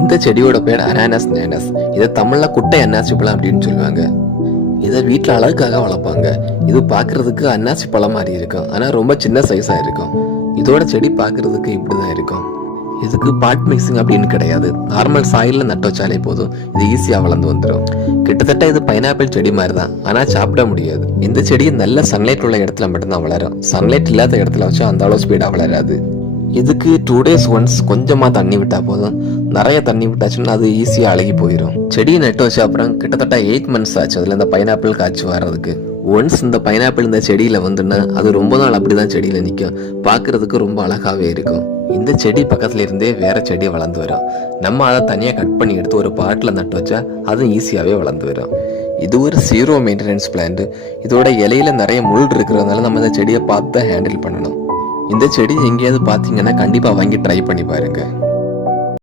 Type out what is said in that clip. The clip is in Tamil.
இந்த செடியோட பேர் அனானஸ் நேனஸ். இதை தமிழ்ல குட்டை அன்னாசி பழம் அப்படின்னு சொல்லுவாங்க. இதை வீட்டில் அழகுக்காக வளர்ப்பாங்க. இது பார்க்கறதுக்கு அன்னாசி பழம் மாதிரி இருக்கும், ஆனால் ரொம்ப சின்ன சைஸாக இருக்கும். இதோட செடி பார்க்கறதுக்கு இப்படி தான் இருக்கும். இதுக்கு பாட் மிக்சிங் அப்படின்னு கிடையாது. நார்மல் சாயிலில் நட்டு வச்சாலே போதும், இது ஈஸியாக வளர்ந்து வந்துடும். கிட்டத்தட்ட இது பைனாப்பிள் செடி மாதிரி தான், ஆனால் சாப்பிட முடியாது. இந்த செடி நல்ல சன்லைட் உள்ள இடத்துல மட்டும்தான் வளரும். சன்லைட் இல்லாத இடத்துல வச்சா அந்த அளவு ஸ்பீடாக வளராது. இதுக்கு 2 days ஒன்ஸ் கொஞ்சமாக தண்ணி விட்டால் போதும். நிறைய தண்ணி விட்டாச்சுன்னா அது ஈஸியாக அழுகி போயிடும். செடியை நட்டு வச்ச அப்புறம் கிட்டத்தட்ட 8 months ஆச்சு அதில் இந்த பைனாப்பிள் காய்ச்சி வர்றதுக்கு. ஒன்ஸ் இந்த பைனாப்பிள் இந்த செடியில் வந்துன்னா அது ரொம்ப நாள் அப்படிதான் செடியில் நிற்கும். பார்க்கறதுக்கு ரொம்ப அழகாகவே இருக்கும். இந்த செடி பக்கத்துல இருந்தே வேற செடி வளர்ந்து வரும். நம்ம அதை தனியாக கட் பண்ணி எடுத்து ஒரு பாட்டில் நட்டு வச்சா அதுவும் ஈஸியாகவே வளர்ந்து வரும். இது ஒரு 0 மெயின்டெனன்ஸ் பிளான்ட். இதோட இலையில நிறைய முள் இருக்கிறதுனால நம்ம இந்த செடியை பார்த்து தான் ஹேண்டில் பண்ணணும். இந்த செடி எங்கேயாவது பார்த்தீங்கன்னா கண்டிப்பாக வாங்கி ட்ரை பண்ணி பாருங்க.